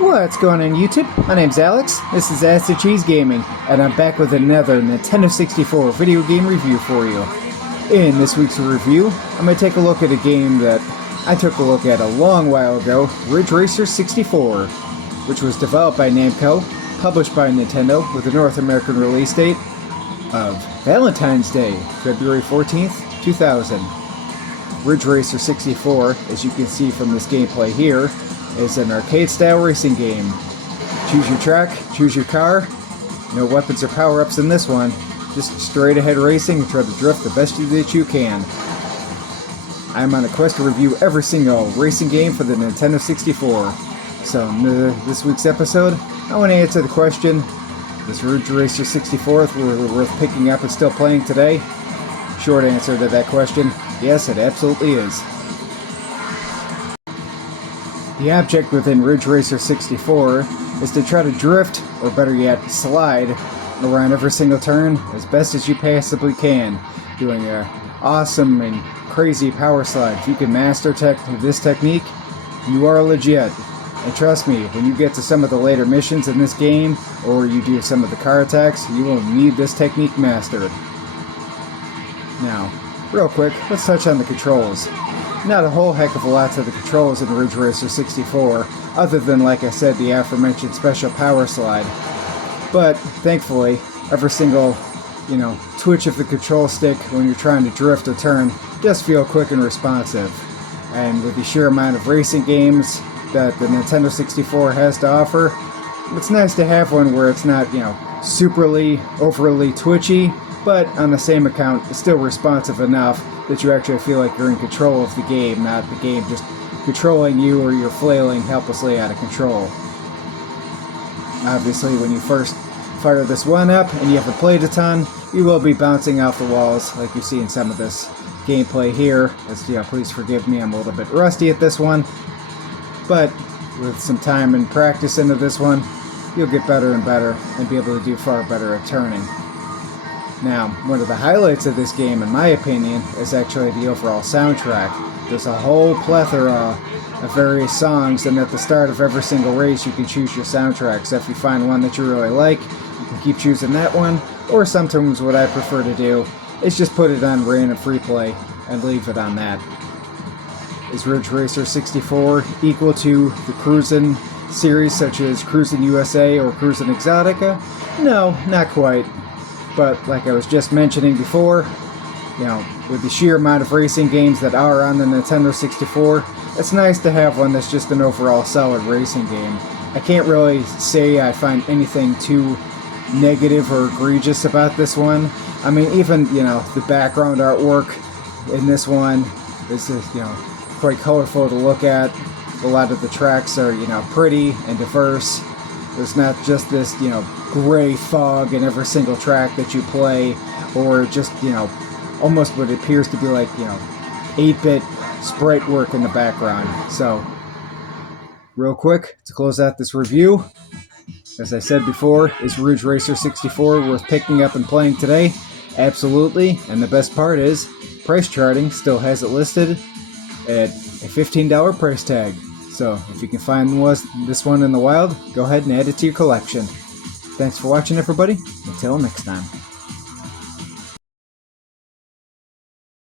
What's going on YouTube? My name's Alex, this is Acid Cheese Gaming, and I'm back with another Nintendo 64 video game review for you. In this week's review, I'm going to take a look at a game that I took a look at a long while ago, Ridge Racer 64, which was developed by Namco, published by Nintendo, with a North American release date of Valentine's Day, February 14th, 2000. Ridge Racer 64, as you can see from this gameplay here, is an arcade-style racing game. Choose your track, choose your car. No weapons or power-ups in this one. Just straight-ahead racing and try to drift the best that you can. I'm on a quest to review every single racing game for the Nintendo 64. So in this week's episode, I want to answer the question, is Ridge Racer 64 worth picking up and still playing today? Short answer to that question, yes, it absolutely is. The object within Ridge Racer 64 is to try to drift, or better yet, slide, around every single turn as best as you possibly can, doing an awesome and crazy power slide. If you can master this technique, you are legit. And trust me, when you get to some of the later missions in this game, or you do some of the car attacks, you will need this technique mastered. Now, real quick, let's touch on the controls. Not a whole heck of a lot to the controls in Ridge Racer 64, other than, like I said, the aforementioned special power slide. But, thankfully, every single, twitch of the control stick when you're trying to drift or turn does feel quick and responsive. And with the sheer amount of racing games that the Nintendo 64 has to offer, it's nice to have one where it's not, superly, overly twitchy, but on the same account, it's still responsive enough that you actually feel like you're in control of the game, not the game just controlling you or you're flailing helplessly out of control. Obviously, when you first fire this one up and you haven't played a ton, you will be bouncing off the walls like you see in some of this gameplay here. Please forgive me, I'm a little bit rusty at this one. But with some time and practice into this one, you'll get better and better and be able to do far better at turning. Now, one of the highlights of this game, in my opinion, is actually the overall soundtrack. There's a whole plethora of various songs, and at the start of every single race you can choose your soundtrack. So if you find one that you really like, you can keep choosing that one, or sometimes what I prefer to do is just put it on random free play and leave it on that. Is Ridge Racer 64 equal to the Cruisin' series such as Cruisin' USA or Cruisin' Exotica? No, not quite. But like I was just mentioning before, with the sheer amount of racing games that are on the Nintendo 64, it's nice to have one that's just an overall solid racing game. I can't really say I find anything too negative or egregious about this one. I mean, even, the background artwork in this one is, quite colorful to look at. A lot of the tracks are, pretty and diverse. There's not just this, gray fog in every single track that you play, or just, almost what appears to be like, 8-bit sprite work in the background. So, real quick, to close out this review, as I said before, is Ridge Racer 64 worth picking up and playing today? Absolutely, and the best part is, Price Charting still has it listed at a $15 price tag. So, if you can find this one in the wild, go ahead and add it to your collection. Thanks for watching, everybody. Until next time.